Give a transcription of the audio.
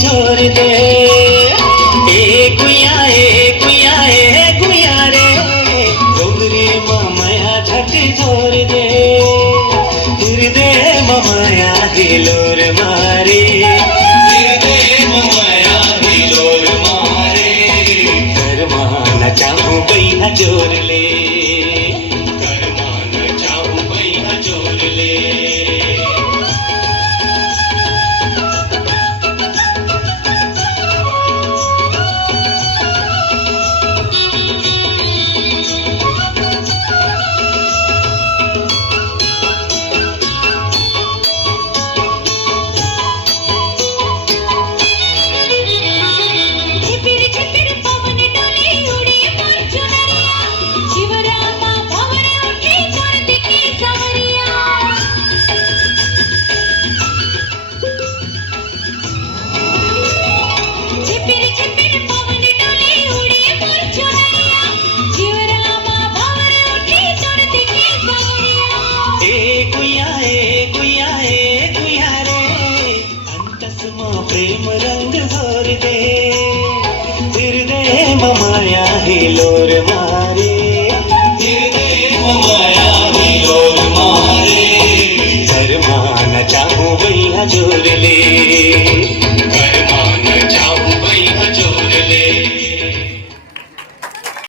झोर दे ए गुया रे डोंगरी ममया झट झोर दे हृदय ममया हिलोर मारे हृदय ममया हिलोर मारे करमान चाहूं बैहा जोर ले करमान चाहूं बैहा जोर ले प्रेम रंग भर दे हृदय ममाया हिलोर मारे हृदय ममाया हिलोर मारे करमान चाहूं बैहा जोर